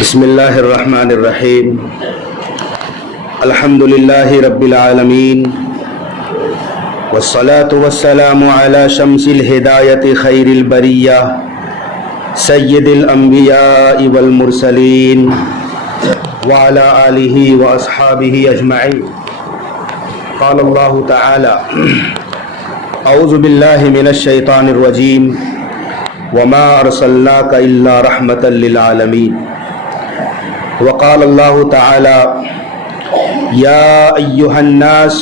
بسم اللہ الرحمن الرحیم الحمد للہ رب العالمین والصلاة والسلام علی شمس الہدایت خیر البریہ سید الانبیاء والمرسلین وعلی آلہ واصحابہ اجمعین. قال اللہ تعالی اعوذ باللہ من الشیطان الرجیم وما ارسلناک الا رحمتا للعالمین. وقال اللہ تعالی یا ایہا الناس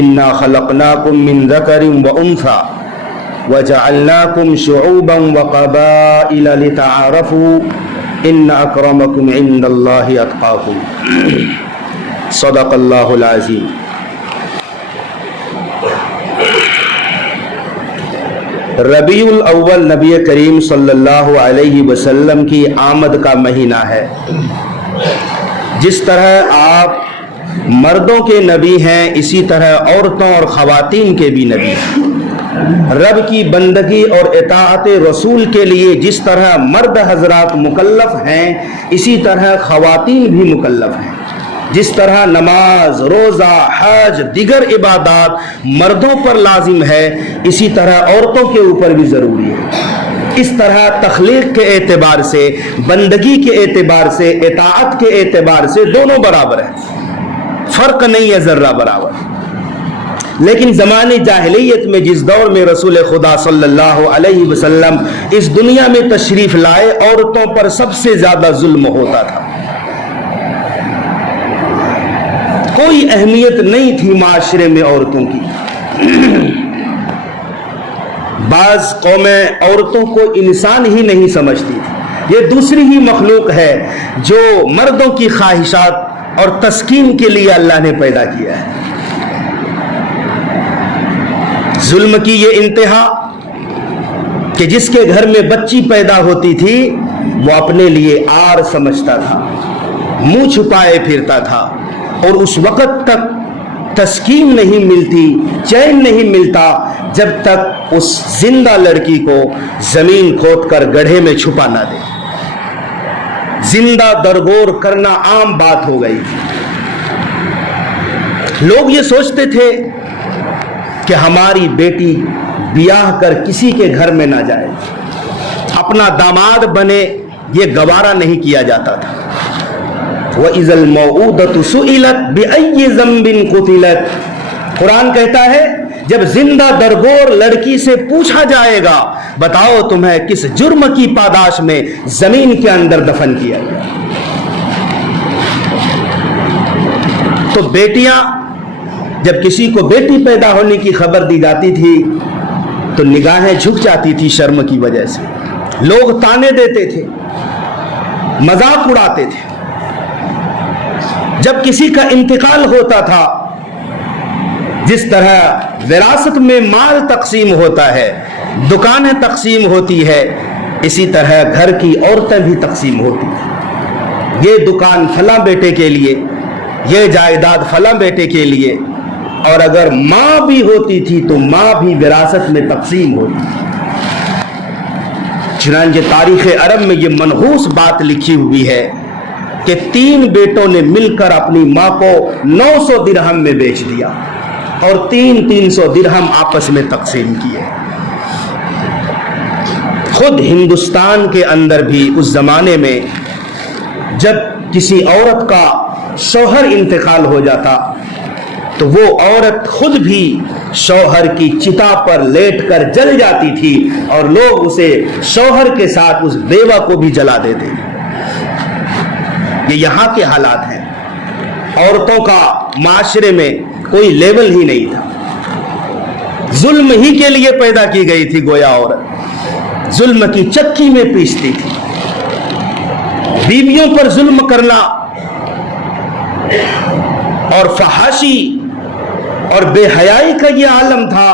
انا خلقناکم من ذکر وانثی وجعلناکم شعوبا وقبائل لتعارفوا ان اکرمکم عند اللہ اتقاکم. صدق اللہ العظیم. ربیع الاول نبی کریم صلی اللہ علیہ وسلم کی آمد کا مہینہ ہے. جس طرح آپ مردوں کے نبی ہیں اسی طرح عورتوں اور خواتین کے بھی نبی ہیں. رب کی بندگی اور اطاعت رسول کے لیے جس طرح مرد حضرات مکلف ہیں اسی طرح خواتین بھی مکلف ہیں. جس طرح نماز، روزہ، حج، دیگر عبادات مردوں پر لازم ہے اسی طرح عورتوں کے اوپر بھی ضروری ہے. اس طرح تخلیق کے اعتبار سے، بندگی کے اعتبار سے، اطاعت کے اعتبار سے دونوں برابر ہیں، فرق نہیں ہے ذرہ برابر. لیکن زمانے جاہلیت میں جس دور میں رسول خدا صلی اللہ علیہ وسلم اس دنیا میں تشریف لائے عورتوں پر سب سے زیادہ ظلم ہوتا تھا. کوئی اہمیت نہیں تھی معاشرے میں عورتوں کی. بعض قومیں عورتوں کو انسان ہی نہیں سمجھتی تھی. یہ دوسری ہی مخلوق ہے جو مردوں کی خواہشات اور تسکین کے لیے اللہ نے پیدا کیا ہے. ظلم کی یہ انتہا کہ جس کے گھر میں بچی پیدا ہوتی تھی وہ اپنے لیے آر سمجھتا تھا، منہ چھپائے پھرتا تھا اور اس وقت تک تسکین نہیں ملتی، چین نہیں ملتا جب تک اس زندہ لڑکی کو زمین کھود کر گڑھے میں چھپا نہ دے. زندہ درگور کرنا عام بات ہو گئی. لوگ یہ سوچتے تھے کہ ہماری بیٹی بیاہ کر کسی کے گھر میں نہ جائے، اپنا داماد بنے، یہ گوارا نہیں کیا جاتا تھا. وَإِذَا الْمَوْءُودَةُ سُئِلَتْ بِأَيِّ ذَنبٍ قُتِلَتْ. قرآن کہتا ہے جب زندہ درگور لڑکی سے پوچھا جائے گا بتاؤ تمہیں کس جرم کی پاداش میں زمین کے اندر دفن کیا گیا. تو بیٹیاں جب کسی کو بیٹی پیدا ہونے کی خبر دی جاتی تھی تو نگاہیں جھک جاتی تھی شرم کی وجہ سے. لوگ تانے دیتے تھے، مذاق اڑاتے تھے. جب کسی کا انتقال ہوتا تھا جس طرح وراثت میں مال تقسیم ہوتا ہے، دکانیں تقسیم ہوتی ہے، اسی طرح گھر کی عورتیں بھی تقسیم ہوتی ہیں. یہ دکان فلاں بیٹے کے لیے، یہ جائیداد فلاں بیٹے کے لیے. اور اگر ماں بھی ہوتی تھی تو ماں بھی وراثت میں تقسیم ہوتی تھی. چنانچہ تاریخ عرب میں یہ منحوس بات لکھی ہوئی ہے کہ 3 بیٹوں نے مل کر اپنی ماں کو 900 درہم میں بیچ دیا اور 300 درہم آپس میں تقسیم کیے. خود ہندوستان کے اندر بھی اس زمانے میں جب کسی عورت کا شوہر انتقال ہو جاتا تو وہ عورت خود بھی شوہر کی چتا پر لیٹ کر جل جاتی تھی اور لوگ اسے شوہر کے ساتھ اس بیوہ کو بھی جلا دیتے تھے. یہ یہاں کے حالات ہیں. عورتوں کا معاشرے میں کوئی لیول ہی نہیں تھا. ظلم ہی کے لیے پیدا کی گئی تھی گویا عورت. ظلم کی چکی میں پیستی تھی. بیویوں پر ظلم کرنا اور فحاشی اور بے حیائی کا یہ عالم تھا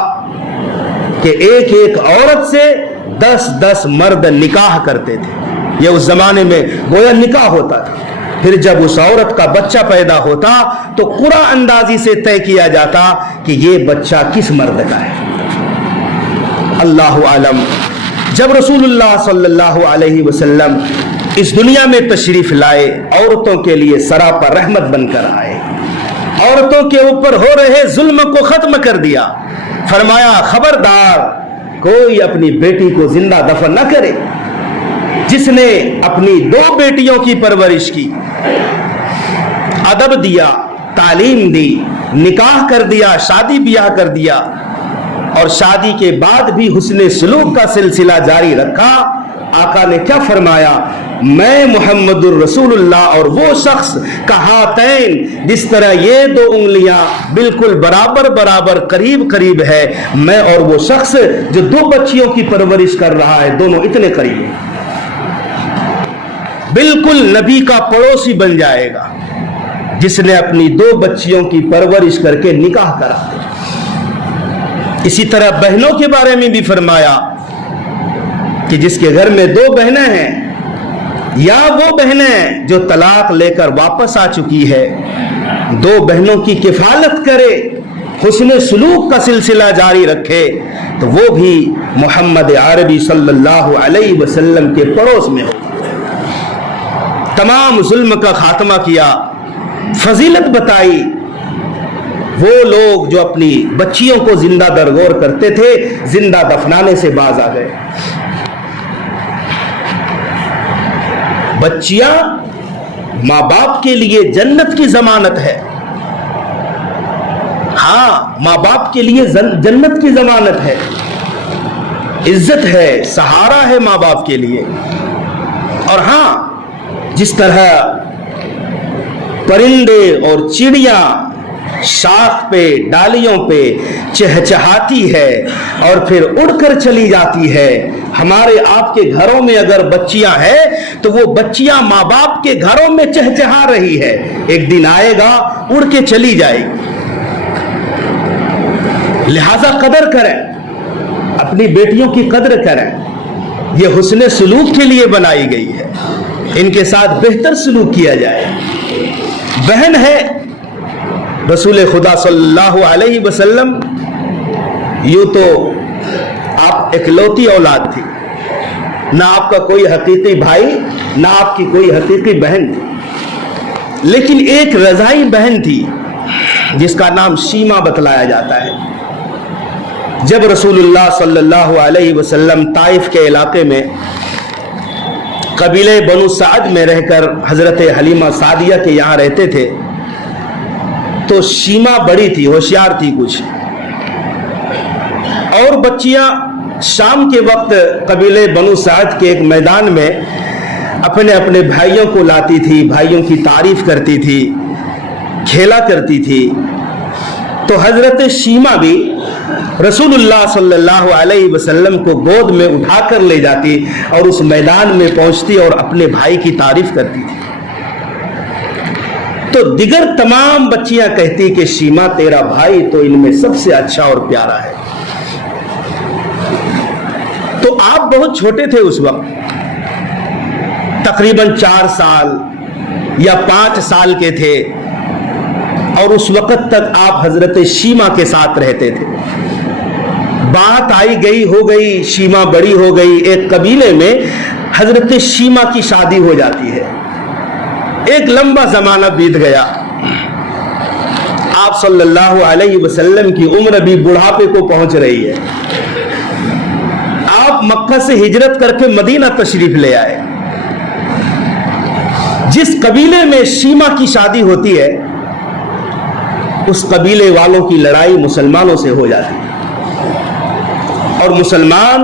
کہ ایک ایک عورت سے 10 مرد نکاح کرتے تھے. یہ اس زمانے میں گویا نکاح ہوتا تھا. پھر جب اس عورت کا بچہ پیدا ہوتا تو قرعہ اندازی سے طے کیا جاتا کہ یہ بچہ کس مرد کا ہے. اللہ عالم. جب رسول اللہ صلی اللہ علیہ وسلم اس دنیا میں تشریف لائے، عورتوں کے لیے سراپا رحمت بن کر آئے، عورتوں کے اوپر ہو رہے ظلم کو ختم کر دیا۔ فرمایا خبردار کوئی اپنی بیٹی کو زندہ دفن نہ کرے۔ جس نے اپنی 2 بیٹیوں کی پرورش کی، ادب دیا، تعلیم دی، نکاح کر دیا، شادی بیاہ کر دیا، اور شادی کے بعد بھی حسن سلوک کا سلسلہ جاری رکھا، آقا نے کیا فرمایا؟ میں محمد الرسول اللہ اور وہ شخص کہاتین، جس طرح یہ 2 انگلیاں بالکل برابر برابر قریب قریب ہے، میں اور وہ شخص جو 2 بچیوں کی پرورش کر رہا ہے، دونوں اتنے قریب ہیں۔ بالکل نبی کا پڑوسی بن جائے گا جس نے اپنی 2 بچیوں کی پرورش کر کے نکاح کرا۔ اسی طرح بہنوں کے بارے میں بھی فرمایا کہ جس کے گھر میں 2 بہنیں ہیں، یا وہ بہنیں جو طلاق لے کر واپس آ چکی ہے، 2 بہنوں کی کفالت کرے، حسن سلوک کا سلسلہ جاری رکھے، تو وہ بھی محمد عربی صلی اللہ علیہ وسلم کے پڑوس میں ہو۔ تمام ظلم کا خاتمہ کیا، فضیلت بتائی۔ وہ لوگ جو اپنی بچیوں کو زندہ درگور کرتے تھے، زندہ دفنانے سے باز آ گئے۔ بچیاں ماں باپ کے لیے جنت کی ضمانت ہے۔ ہاں، ماں باپ کے لیے جنت کی ضمانت ہے، عزت ہے، سہارا ہے ماں باپ کے لیے۔ اور ہاں، جس طرح پرندے اور چڑیاں شاخ پہ، ڈالیوں پہ چہچہاتی ہے اور پھر اڑ کر چلی جاتی ہے، ہمارے آپ کے گھروں میں اگر بچیاں ہیں تو وہ بچیاں ماں باپ کے گھروں میں چہچہا رہی ہے، ایک دن آئے گا اڑ کے چلی جائے گی۔ لہذا قدر کریں، اپنی بیٹیوں کی قدر کریں، یہ حسن سلوک کے لیے بنائی گئی ہے، ان کے ساتھ بہتر سلوک کیا جائے۔ بہن ہے رسول خدا صلی اللہ علیہ وسلم، یوں تو آپ اکلوتی اولاد تھی، نہ آپ کا کوئی حقیقی بھائی، نہ آپ کی کوئی حقیقی بہن تھی، لیکن ایک رضائی بہن تھی جس کا نام شیما بتلایا جاتا ہے۔ جب رسول اللہ صلی اللہ علیہ وسلم طائف کے علاقے میں قبیلے بنو سعد میں رہ کر حضرت حلیمہ سعدیہ کے یہاں رہتے تھے، تو شیما بڑی تھی، ہوشیار تھی کچھ، اور بچیاں شام کے وقت قبیلے بنو سعد کے ایک میدان میں اپنے اپنے بھائیوں کو لاتی تھی، بھائیوں کی تعریف کرتی تھی، کھیلا کرتی تھی۔ تو حضرت شیما بھی رسول اللہ صلی اللہ علیہ وسلم کو گود میں اٹھا کر لے جاتی اور اس میدان میں پہنچتی اور اپنے بھائی کی تعریف کرتی تھی۔ تو دیگر تمام بچیاں کہتی کہ شیما تیرا بھائی تو ان میں سب سے اچھا اور پیارا ہے۔ تو آپ بہت چھوٹے تھے اس وقت، تقریباً 4 سال یا 5 سال کے تھے، اور اس وقت تک آپ حضرت شیما کے ساتھ رہتے تھے۔ بات آئی گئی ہو گئی، شیما بڑی ہو گئی، ایک قبیلے میں حضرت شیما کی شادی ہو جاتی ہے۔ ایک لمبا زمانہ بیت گیا، آپ صلی اللہ علیہ وسلم کی عمر بھی بڑھاپے کو پہنچ رہی ہے۔ آپ مکہ سے ہجرت کر کے مدینہ تشریف لے آئے۔ جس قبیلے میں شیما کی شادی ہوتی ہے، اس قبیلے والوں کی لڑائی مسلمانوں سے ہو جاتی ہے، اور مسلمان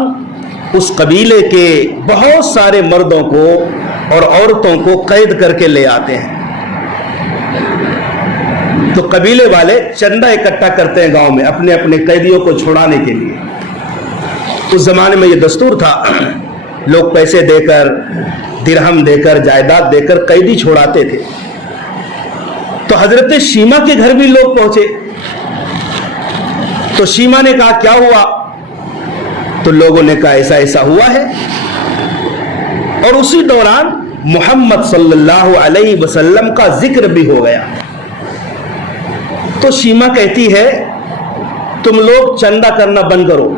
اس قبیلے کے بہت سارے مردوں کو اور عورتوں کو قید کر کے لے آتے ہیں۔ تو قبیلے والے چندہ اکٹھا کرتے ہیں گاؤں میں اپنے اپنے قیدیوں کو چھڑانے کے لیے۔ اس زمانے میں یہ دستور تھا، لوگ پیسے دے کر، درہم دے کر، جائیداد دے کر قیدی چھوڑاتے تھے۔ تو حضرت شیما کے گھر بھی لوگ پہنچے، تو شیما نے کہا کیا ہوا؟ تو لوگوں نے کہا ایسا ایسا ہوا ہے، اور اسی دوران محمد صلی اللہ علیہ وسلم کا ذکر بھی ہو گیا۔ تو شیما کہتی ہے تم لوگ چندہ کرنا بند کرو،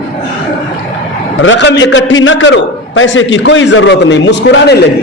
رقم اکٹھی نہ کرو، پیسے کی کوئی ضرورت نہیں، مسکرانے لگی۔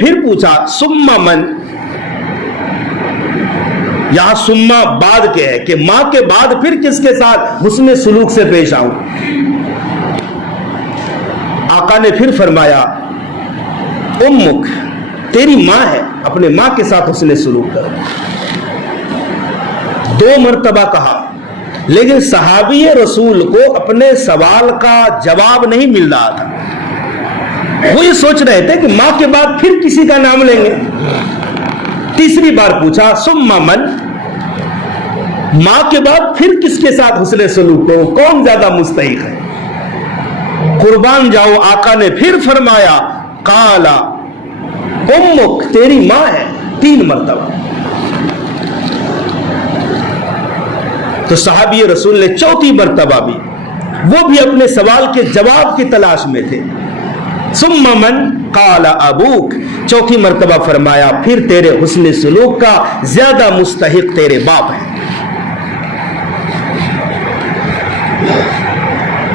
پھر پوچھا سما من، یہاں سما بعد کے ہے کہ ماں کے بعد پھر کس کے ساتھ حسن سلوک سے پیش آؤں؟ آقا نے پھر فرمایا امک، تیری ماں ہے، اپنے ماں کے ساتھ حسن سلوک کرو۔ 2 مرتبہ کہا، لیکن صحابی رسول کو اپنے سوال کا جواب نہیں مل رہا تھا، وہ یہ سوچ رہے تھے کہ ماں کے بعد پھر کسی کا نام لیں گے۔ تیسری بار پوچھا ثم من، ماں کے بعد پھر کس کے ساتھ حسن سلوک ہو، کون زیادہ مستحق ہے؟ قربان جاؤ، آقا نے پھر فرمایا قالا امک، تیری ماں ہے، 3 مرتبہ۔ تو صحابی رسول نے 4تھی مرتبہ بھی، وہ بھی اپنے سوال کے جواب کی تلاش میں تھے، ثم من قال ابوک، 4تھی مرتبہ فرمایا پھر تیرے حسن سلوک کا زیادہ مستحق تیرے باپ ہیں۔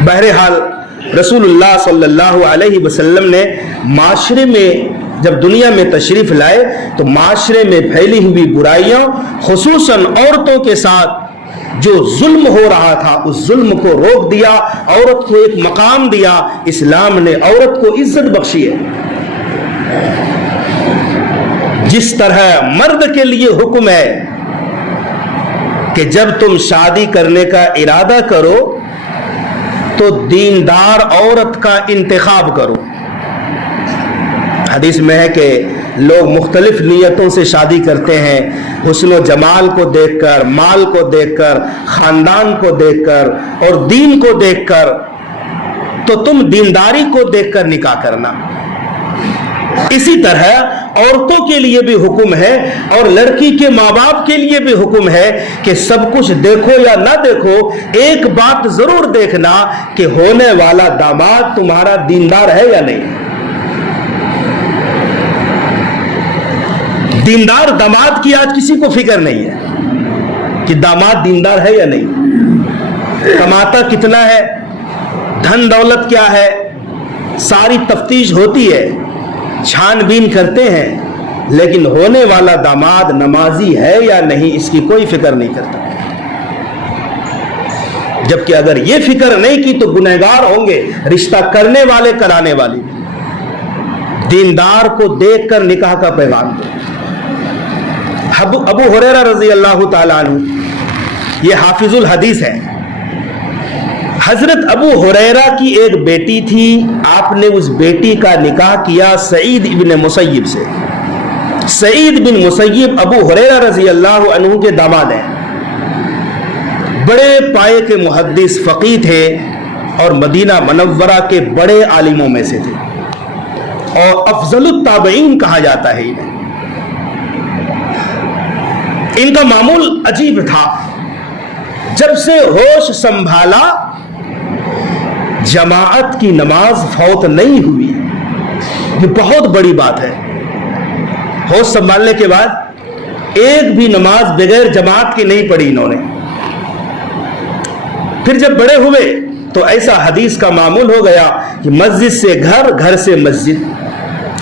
بہرحال رسول اللہ صلی اللہ علیہ وسلم نے معاشرے میں جب دنیا میں تشریف لائے تو معاشرے میں پھیلی ہوئی برائیاں، خصوصاً عورتوں کے ساتھ جو ظلم ہو رہا تھا، اس ظلم کو روک دیا، عورت کو ایک مقام دیا، اسلام نے عورت کو عزت بخشی ہے۔ جس طرح مرد کے لیے حکم ہے کہ جب تم شادی کرنے کا ارادہ کرو تو دیندار عورت کا انتخاب کرو۔ حدیث میں ہے کہ لوگ مختلف نیتوں سے شادی کرتے ہیں، حسن و جمال کو دیکھ کر، مال کو دیکھ کر، خاندان کو دیکھ کر اور دین کو دیکھ کر، تو تم دینداری کو دیکھ کر نکاح کرنا۔ اسی طرح عورتوں کے لیے بھی حکم ہے اور لڑکی کے ماں باپ کے لیے بھی حکم ہے کہ سب کچھ دیکھو یا نہ دیکھو، ایک بات ضرور دیکھنا کہ ہونے والا داماد تمہارا دیندار ہے یا نہیں۔ دیندار داماد کی آج کسی کو فکر نہیں ہے کہ داماد دیندار ہے یا نہیں، کماتا کتنا ہے، دھن دولت کیا ہے، ساری تفتیش ہوتی ہے، چھان بین کرتے ہیں، لیکن ہونے والا داماد نمازی ہے یا نہیں اس کی کوئی فکر نہیں کرتا۔ جبکہ اگر یہ فکر نہیں کی تو گنہگار ہوں گے رشتہ کرنے والے کرانے والے۔ دیندار کو دیکھ کر نکاح کا پیغام دو۔ ابو ہریرہ رضی اللہ تعالیٰ عنہ، یہ حافظ الحدیث ہے، حضرت ابو ہریرہ کی ایک بیٹی تھی، آپ نے اس بیٹی کا نکاح کیا سعید ابن مسیب سے۔ سعید بن مسیب ابو ہریرہ رضی اللہ عنہ کے داماد ہیں، بڑے پائے کے محدث فقیہ تھے اور مدینہ منورہ کے بڑے عالموں میں سے تھے اور افضل التابعین کہا جاتا ہے انہیں۔ ان کا معمول عجیب تھا، جب سے ہوش سنبھالا جماعت کی نماز فوت نہیں ہوئی۔ یہ بہت بڑی بات ہے، ہوش سنبھالنے کے بعد ایک بھی نماز بغیر جماعت کی نہیں پڑھی انہوں نے۔ پھر جب بڑے ہوئے تو ایسا حدیث کا معمول ہو گیا کہ مسجد سے گھر، گھر سے مسجد،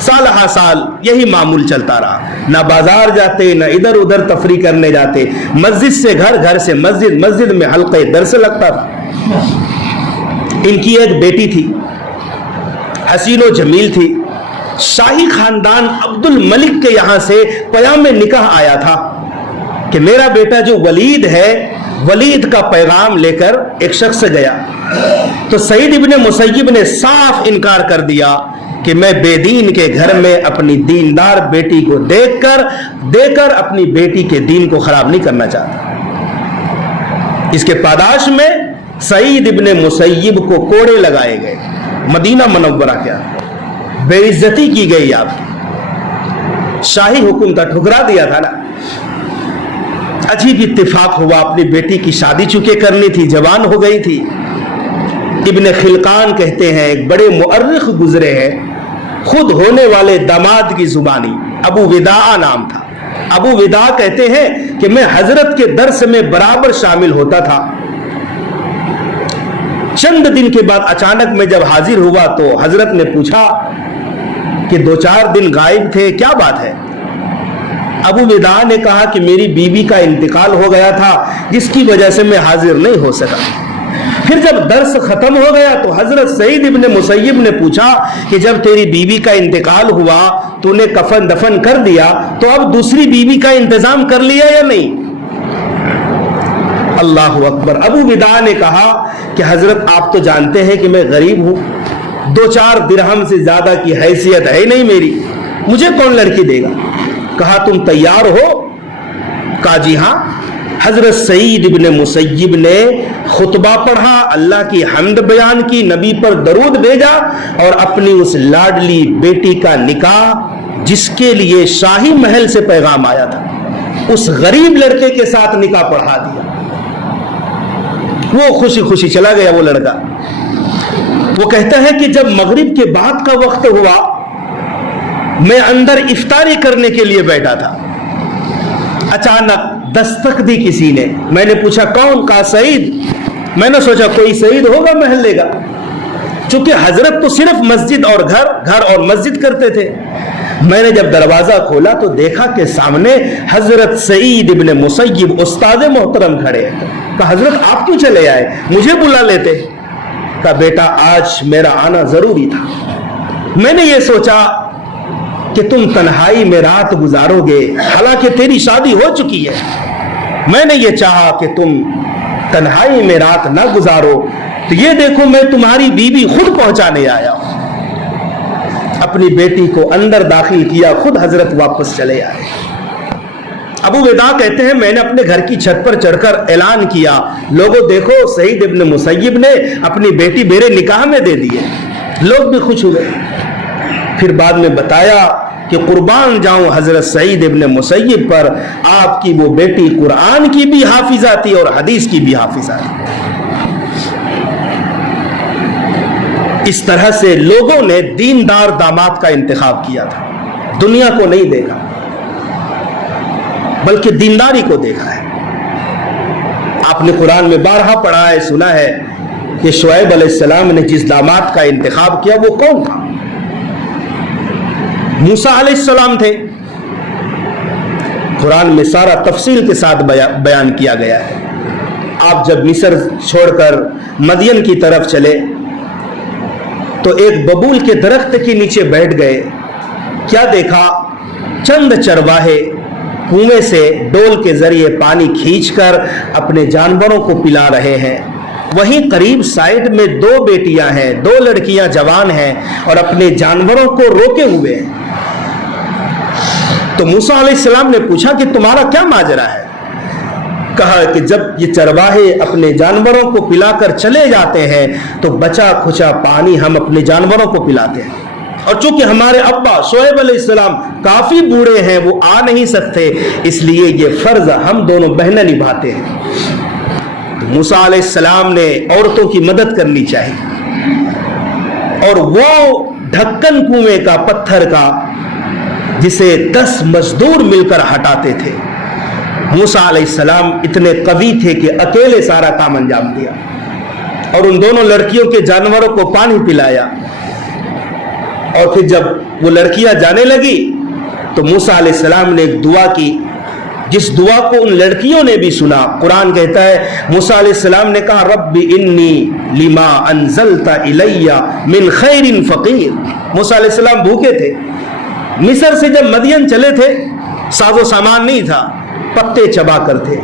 سال ہا سال یہی معمول چلتا رہا، نہ بازار جاتے نہ ادھر ادھر تفریح کرنے جاتے، مسجد سے گھر، گھر سے مسجد، مسجد میں حلقہ درس لگتا تھا۔ ان کی ایک بیٹی تھی، حسین و جمیل تھی، شاہی خاندان عبد الملک کے یہاں سے پیام نکاح آیا تھا کہ میرا بیٹا جو ولید ہے، ولید کا پیغام لے کر ایک شخص گیا تو سعید ابن مسیب نے صاف انکار کر دیا کہ میں بے دین کے گھر میں اپنی دیندار بیٹی کو دے کر اپنی بیٹی کے دین کو خراب نہیں کرنا چاہتا۔ اس کے پاداش میں سعید ابن مسیب کو کوڑے لگائے گئے، مدینہ منورہ کیا بے عزتی کی گئی، آپ کی شاہی حکم تھا، ٹھکرا دیا تھا نا۔ عجیب اتفاق ہوا، اپنی بیٹی کی شادی چونکہ کرنی تھی، جوان ہو گئی تھی۔ ابن خلقان کہتے ہیں، ایک بڑے مؤرخ گزرے ہیں، خود ہونے والے داماد کی زبانی، ابو وداع نام تھا۔ ابو وداع کہتے ہیں کہ میں حضرت کے درس میں برابر شامل ہوتا تھا۔ چند دن کے بعد اچانک میں جب حاضر ہوا تو حضرت نے پوچھا کہ 2-4 دن غائب تھے, کیا بات ہے؟ ابو وداع نے کہا کہ میری بیوی کا انتقال ہو گیا تھا جس کی وجہ سے میں حاضر نہیں ہو سکا. پھر جب درس ختم ہو گیا تو حضرت سعید ابن مسیب نے پوچھا کہ جب تیری بیوی کا انتقال ہوا تو نے کفن دفن کر دیا, تو اب دوسری بیوی کا انتظام کر لیا یا نہیں؟ اللہ اکبر. ابو وداع نے کہا کہ حضرت آپ تو جانتے ہیں کہ میں غریب ہوں, 2-4 درہم سے زیادہ کی حیثیت ہے نہیں میری, مجھے کون لڑکی دے گا؟ کہا تم تیار ہو؟ کہا جی ہاں. حضرت سعید ابن مسیب نے خطبہ پڑھا, اللہ کی حمد بیان کی, نبی پر درود بھیجا اور اپنی اس لاڈلی بیٹی کا نکاح جس کے لیے شاہی محل سے پیغام آیا تھا اس غریب لڑکے کے ساتھ نکاح پڑھا دیا. وہ خوشی خوشی چلا گیا وہ لڑکا. وہ کہتا ہے کہ جب مغرب کے بعد کا وقت ہوا میں اندر افطاری کرنے کے لیے بیٹھا تھا, اچانک دستک دی کسی نے. میں نے پوچھا کون؟ کہا سعید. میں نے سوچا کوئی سعید ہوگا محلے کا, چونکہ حضرت تو صرف مسجد اور گھر اور مسجد کرتے تھے. میں نے جب دروازہ کھولا تو دیکھا کہ سامنے حضرت سعید ابن مسیب استاد محترم کھڑے ہیں. کہا حضرت آپ کیوں چلے آئے, مجھے بلا لیتے. کہا بیٹا آج میرا آنا ضروری تھا, میں نے یہ سوچا کہ تم تنہائی میں رات گزارو گے, حالانکہ تیری شادی ہو چکی ہے. میں نے یہ چاہا کہ تم تنہائی میں رات نہ گزارو, تو یہ دیکھو میں تمہاری بیوی خود پہنچانے آیا ہوں. اپنی بیٹی کو اندر داخل کیا, خود حضرت واپس چلے آئے. ابو وداع کہتے ہیں میں نے اپنے گھر کی چھت پر چڑھ کر اعلان کیا, لوگوں دیکھو سعید ابن مسیب نے اپنی بیٹی میرے نکاح میں دے دی ہے. لوگ بھی خوش ہوئے. پھر بعد میں بتایا کہ قربان جاؤں حضرت سعید ابن مسیب پر, آپ کی وہ بیٹی قرآن کی بھی حافظہ تھی اور حدیث کی بھی حافظہ تھی. اس طرح سے لوگوں نے دیندار داماد کا انتخاب کیا تھا, دنیا کو نہیں دیکھا بلکہ دینداری کو دیکھا ہے. آپ نے قرآن میں بارہا پڑھا ہے, سنا ہے کہ شعیب علیہ السلام نے جس داماد کا انتخاب کیا وہ کون تھا؟ موسیٰ علیہ السلام تھے. قرآن میں سارا تفصیل کے ساتھ بیان کیا گیا ہے. آپ جب مصر چھوڑ کر مدین کی طرف چلے تو ایک ببول کے درخت کے نیچے بیٹھ گئے. کیا دیکھا؟ چند چرواہے کنویں سے ڈول کے ذریعے پانی کھینچ کر اپنے جانوروں کو پلا رہے ہیں. وہیں قریب سائڈ میں 2 بیٹیاں ہیں, 2 لڑکیاں جوان ہیں اور اپنے جانوروں کو روکے ہوئے ہیں. تو موسیٰ علیہ السلام نے پوچھا کہ تمہارا کیا ماجرا ہے؟ کہا کہ جب یہ چرواہے اپنے جانوروں کو پلا کر چلے جاتے ہیں تو بچا کھچا پانی ہم اپنے جانوروں کو پلاتے ہیں, اور چونکہ ہمارے ابا شعیب علیہ السلام کافی بوڑھے ہیں, وہ آ نہیں سکتے, اس لیے یہ فرض ہم دونوں بہنیں نبھاتے ہیں. موسیٰ علیہ السلام نے عورتوں کی مدد کرنی چاہیے, اور وہ ڈھکن کنویں کا پتھر کا جسے 10 مزدور مل کر ہٹاتے تھے. موسیٰ علیہ السلام اتنے قوی تھے کہ اکیلے سارا کام انجام دیا, اور ان دونوں لڑکیوں کے جانوروں کو پانی پلایا. اور پھر جب وہ لڑکیاں جانے لگی تو موسیٰ علیہ السلام نے ایک دعا کی, جس دعا کو ان لڑکیوں نے بھی سنا. قرآن کہتا ہے موسیٰ علیہ السلام نے کہا رب انی لما انزلت الی من خیر فقیر. موسیٰ علیہ السلام بھوکے تھے, مصر سے جب مدین چلے تھے ساز و سامان نہیں تھا, پتے چبا کر تھے.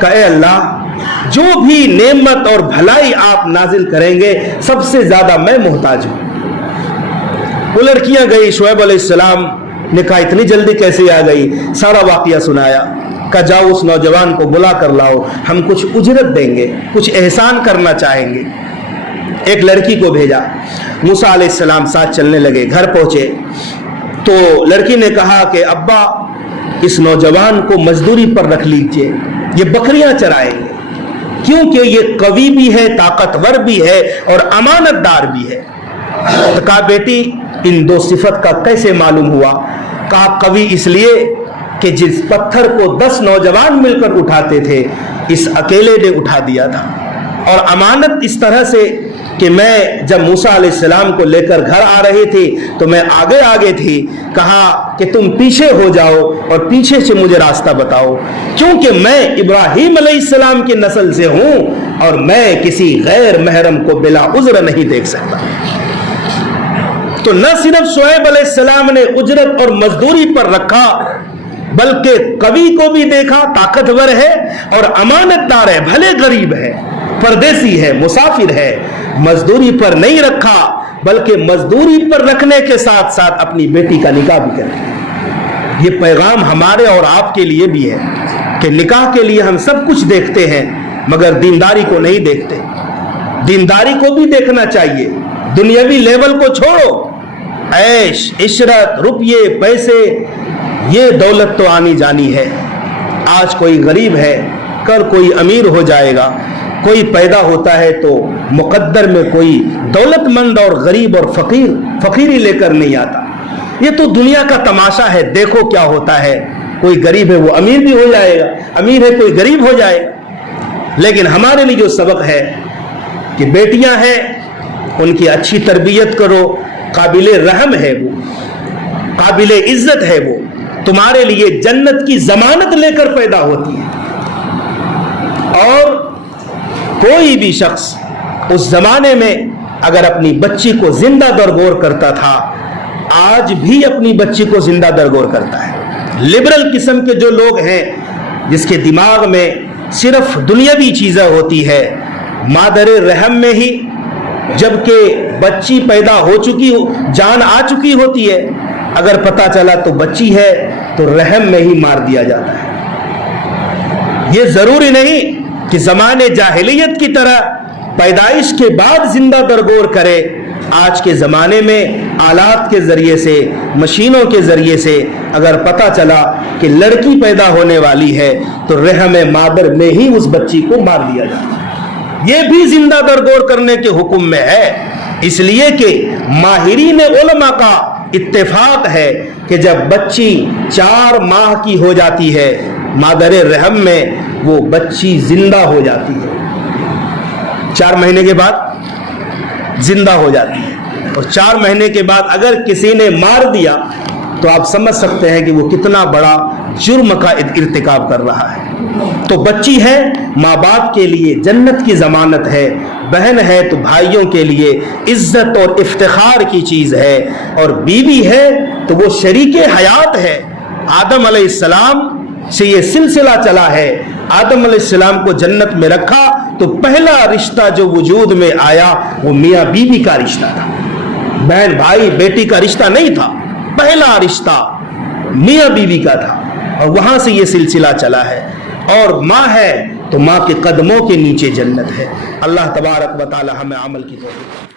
کہ اے اللہ جو بھی نعمت اور بھلائی آپ نازل کریں گے سب سے زیادہ میں محتاج ہوں. وہ لڑکیاں گئی, شعیب علیہ السلام نے کہا اتنی جلدی کیسے آ گئی؟ سارا واقعہ سنایا. کہا جاؤ اس نوجوان کو بلا کر لاؤ, ہم کچھ اجرت دیں گے, کچھ احسان کرنا چاہیں گے. ایک لڑکی کو بھیجا. موسیٰ علیہ السلام ساتھ چلنے لگے. گھر پہنچے تو لڑکی نے کہا کہ ابا اس نوجوان کو مزدوری پر رکھ لیجئے, یہ بکریاں چرائیں گے, کیونکہ یہ قوی بھی ہے, طاقتور بھی ہے اور امانت دار بھی ہے. تو کہا بیٹی ان 2 صفت کا کیسے معلوم ہوا؟ کہا قوی اس لیے کہ جس پتھر کو 10 نوجوان مل کر اٹھاتے تھے اس اکیلے نے اٹھا دیا تھا, اور امانت اس طرح سے کہ میں جب موسیٰ علیہ السلام کو لے کر گھر آ رہی تھی تو میں آگے آگے تھی، کہا کہ تم پیچھے ہو جاؤ اور پیچھے سے مجھے راستہ بتاؤ، کیونکہ میں ابراہیم علیہ السلام کی نسل سے ہوں اور میں کسی غیر محرم کو بلا عذر نہیں دیکھ سکتا۔ تو نہ صرف شعیب علیہ السلام نے اجرت اور مزدوری پر رکھا، بلکہ قوی کو بھی دیکھا، طاقتور ہے اور امانت دار ہے، بھلے غریب ہے، پردیسی ہے، مسافر ہے، مزدوری پر نہیں رکھا، بلکہ مزدوری پر رکھنے کے ساتھ ساتھ اپنی بیٹی کا نکاح بھی کرے۔ یہ پیغام ہمارے اور آپ کے لیے بھی ہے کہ نکاح کے لیے ہم سب کچھ دیکھتے ہیں مگر دینداری کو نہیں دیکھتے۔ دینداری کو بھی دیکھنا چاہیے، دنیاوی لیول کو چھوڑو، عیش عشرت روپیے پیسے یہ دولت تو آنی جانی ہے۔ آج کوئی غریب ہے، کل کوئی امیر ہو جائے گا، کوئی پیدا ہوتا ہے تو مقدر میں کوئی دولت مند اور غریب اور فقیری لے کر نہیں آتا۔ یہ تو دنیا کا تماشا ہے، دیکھو کیا ہوتا ہے، کوئی غریب ہے وہ امیر بھی ہو جائے گا، امیر ہے کوئی غریب ہو جائے گا۔ لیکن ہمارے لیے جو سبق ہے کہ بیٹیاں ہیں ان کی اچھی تربیت کرو، قابل رحم ہے وہ، قابل عزت ہے وہ، تمہارے لیے جنت کی ضمانت لے کر پیدا ہوتی ہے۔ اور کوئی بھی شخص اس زمانے میں اگر اپنی بچی کو زندہ درگور کرتا تھا، آج بھی اپنی بچی کو زندہ درگور کرتا ہے۔ لبرل قسم کے جو لوگ ہیں جس کے دماغ میں صرف دنیاوی چیزیں ہوتی ہے، مادر رحم میں ہی جبکہ بچی پیدا ہو چکی ہو، جان آ چکی ہوتی ہے، اگر پتہ چلا تو بچی ہے تو رحم میں ہی مار دیا جاتا ہے۔ یہ ضروری نہیں کہ زمانے جاہلیت کی طرح پیدائش کے بعد زندہ درگور کرے۔ آج کے زمانے میں آلات کے ذریعے سے، مشینوں کے ذریعے سے اگر پتہ چلا کہ لڑکی پیدا ہونے والی ہے تو رحم مادر میں ہی اس بچی کو مار دیا جاتا ہے۔ یہ بھی زندہ درگور کرنے کے حکم میں ہے، اس لیے کہ ماہرین علماء کا اتفاق ہے کہ جب بچی 4 ماہ کی ہو جاتی ہے مادر رحم میں، وہ بچی زندہ ہو جاتی ہے، 4 مہینے کے بعد زندہ ہو جاتی ہے۔ اور 4 مہینے کے بعد اگر کسی نے مار دیا تو آپ سمجھ سکتے ہیں کہ وہ کتنا بڑا جرم کا ارتکاب کر رہا ہے۔ تو بچی ہے ماں باپ کے لیے جنت کی ضمانت ہے، بہن ہے تو بھائیوں کے لیے عزت اور افتخار کی چیز ہے، اور بیوی ہے تو وہ شریک حیات ہے۔ آدم علیہ السلام سے یہ سلسلہ چلا ہے، آدم علیہ السلام کو جنت میں رکھا تو پہلا رشتہ جو وجود میں آیا وہ میاں بیوی کا رشتہ تھا، بہن بھائی بیٹی کا رشتہ نہیں تھا، پہلا رشتہ میاں بیوی کا تھا، اور وہاں سے یہ سلسلہ چلا ہے۔ اور ماں ہے تو ماں کے قدموں کے نیچے جنت ہے۔ اللہ تبارک و تعالی ہمیں عمل کی توفیق